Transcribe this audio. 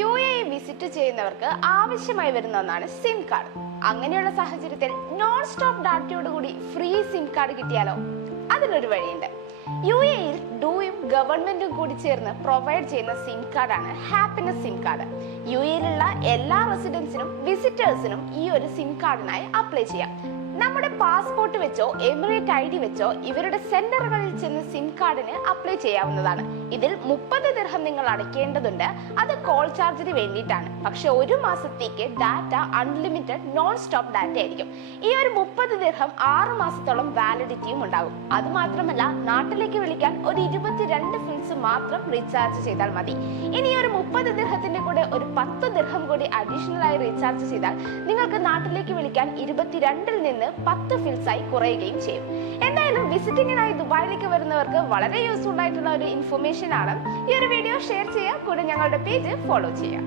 UAE visit ചെയ്യുന്നവർക്ക് ആവശ്യമായി വരുന്ന ഒന്നാണ് സിം കാർഡ്. അങ്ങനെയുള്ള സാഹചര്യത്തിൽ നോൺ സ്റ്റോപ്പ് ഡാറ്റയോടുകൂടി ഫ്രീ സിം കാർഡ് കിട്ടിയാലോ? അതിനൊരു വഴിയുണ്ട്. UAEയിൽ ഡൂയും ഗവൺമെന്റും കൂടി ചേർന്ന് പ്രൊവൈഡ് ചെയ്യുന്ന സിം കാർഡാണ് ഹാപ്പിനെസ് സിം കാർഡ്. UAEയിലുള്ള എല്ലാ റെസിഡൻസിനും വിസിറ്റേഴ്സിനും ഈ ഒരു സിം കാർഡിനായി അപ്ലൈ ചെയ്യാം. നമ്മുടെ പാസ്പോർട്ട് വെച്ചോ എമിറേറ്റ് ID വെച്ചോ ഇവരുടെ സെന്ററുകളിൽ ചെന്ന് സിം കാർഡിന് അപ്ലൈ ചെയ്യാവുന്നതാണ്. ഇതിൽ 30 ദിർഹം നിങ്ങൾ അടയ്ക്കേണ്ടതുണ്ട്. അത് കോൾ ചാർജിന് വേണ്ടിയിട്ടാണ്. പക്ഷെ ഒരു മാസത്തേക്ക് data unlimited non stop data ആയിരിക്കും. ഈ ഒരു 30 ദിർഹം 6 മാസത്തോളം വാലിഡിറ്റിയും ഉണ്ടാകും. അത് മാത്രമല്ല, നാട്ടിലേക്ക് വിളിക്കാൻ ഒരു 22 ഫിൽസ് മാത്രം റീചാർജ് ചെയ്താൽ മതി. ഇനി ഒരു 30 ദിർഹത്തിന്റെ കൂടെ ഒരു 10 ദിർഹം കൂടി അഡീഷണൽ ആയി റീചാർജ് ചെയ്താൽ നിങ്ങൾക്ക് നാട്ടിലേക്ക് വിളിക്കാൻ 22-ൽ നിന്ന് 10 ഫിൽസായി കുറയുകയും ചെയ്യും. എന്തായാലും വിസിറ്റിങ്ങിനായി ദുബായിലേക്ക് വരുന്നവർക്ക് വളരെ യൂസ്ഫുൾ ആയിട്ടുള്ള ഒരു ഇൻഫർമേഷൻ ആണ്. ഈ ഒരു വീഡിയോ ഷെയർ ചെയ്യുക, കൂടെ ഞങ്ങളുടെ പേജ് ഫോളോ ചെയ്യുക.